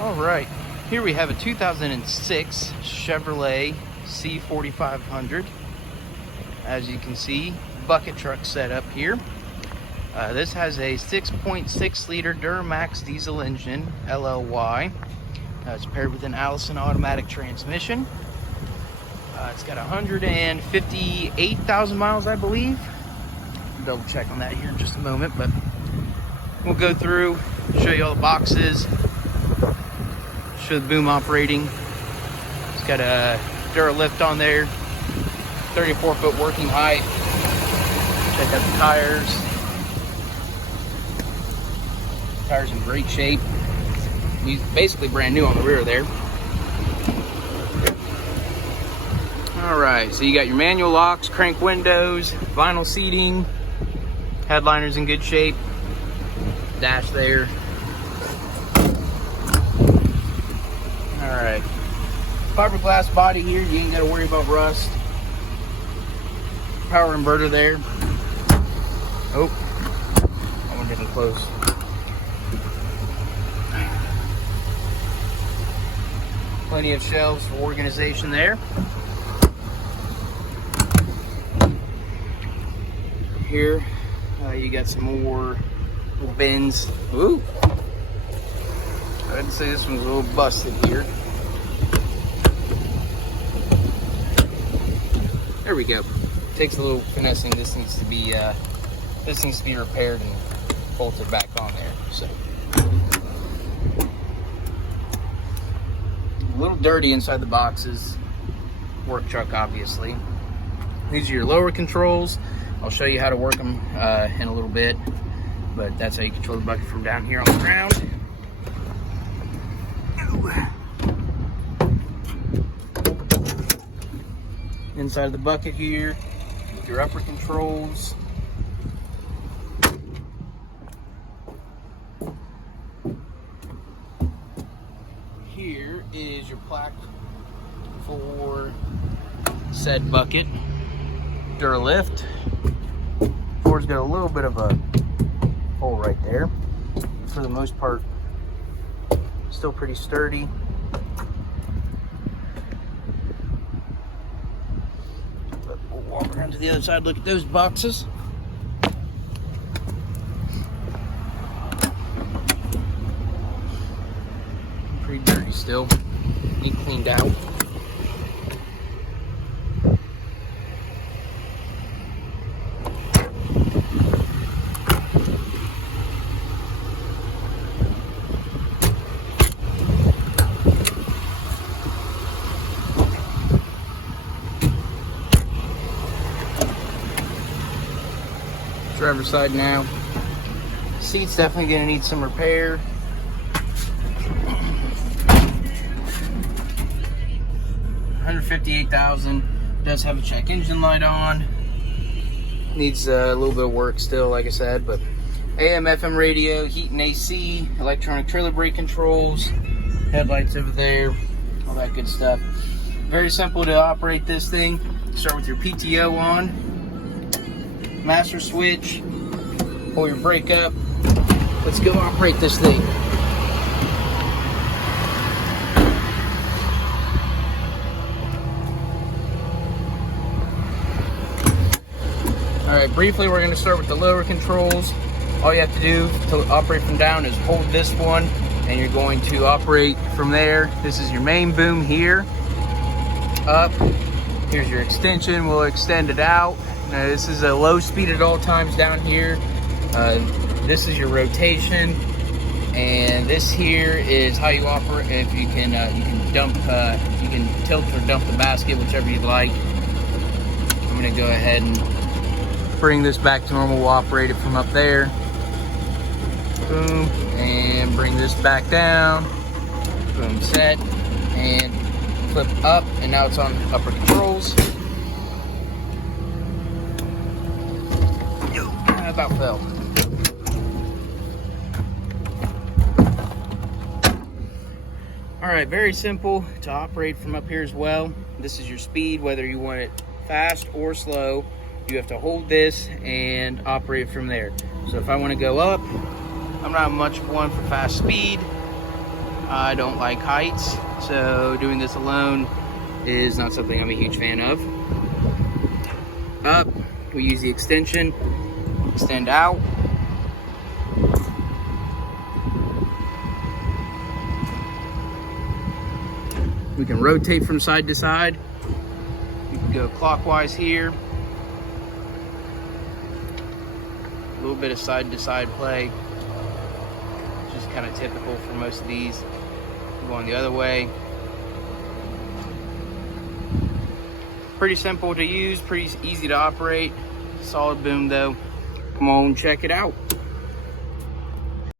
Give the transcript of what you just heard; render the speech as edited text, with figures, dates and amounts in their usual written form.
All right, here we have a 2006 Chevrolet C4500. As you can see, bucket truck setup here. This has a 6.6 liter Duramax Diesel engine, LLY. It's paired with an Allison automatic transmission. It's got 158,000 miles, I believe. Double check on that here in just a moment, but we'll go through, show you all the boxes, show the boom operating. It's got a Dura-Lift on there, 34-foot working height. Check out the tires. Tires in great shape. He's basically brand new on the rear there. All right, so you got your manual locks, crank windows, vinyl seating, headliner's in good shape, dash there. All right, fiberglass body here, you ain't got to worry about rust. Power inverter there. Oh, that one getting close. Plenty of shelves for organization there. Here, you got some more little bins. Ooh, I'd say this one's a little busted here. There we go. Takes a little finessing. This needs to be repaired and bolted back on there. So a little dirty inside the boxes. Work truck, obviously. These are your lower controls. I'll show you how to work them in a little bit, but that's how you control the bucket from down here on the ground. Inside of the bucket here, your upper controls. Here is your plaque for said bucket. Dura-Lift. Floor's got a little bit of a hole right there. For the most part, still pretty sturdy. But we'll walk around to the other side, look at those boxes. Pretty dirty still. Need cleaned out. Driver's side now. Seat's definitely gonna need some repair. $158,000. Does have a check engine light on. Needs a little bit of work still, like I said, but AM, FM radio, heat and AC, electronic trailer brake controls, headlights over there, all that good stuff. Very simple to operate this thing. Start with your PTO on. Master switch, pull your brake up. Let's go operate this thing. All right, briefly, we're going to start with the lower controls. All you have to do to operate from down is hold this one, and you're going to operate from there. This is your main boom here. Up. Here's your extension. We'll extend it out. Now, this is a low speed at all times down here. This is your rotation, and this here is how you operate. If you can dump, you can tilt or dump the basket, whichever you'd like. I'm gonna go ahead and bring this back to normal. We'll operate it from up there. Boom, and bring this back down. Boom, set, and flip up, and now it's on upper controls. About fell. All right, very simple to operate from up here as well. This is your speed, whether you want it fast or slow. You have to hold this and operate from there. So if I want to go up, I'm not much of one for fast speed. I don't like heights, so doing this alone is not something I'm a huge fan of. Up, we use the extension, extend out. We can rotate from side to side. We can go clockwise here. A little bit of side to side play, which is kind of typical for most of these. Going the other way. Pretty simple to use, pretty easy to operate. Solid boom though. Come on, check it out.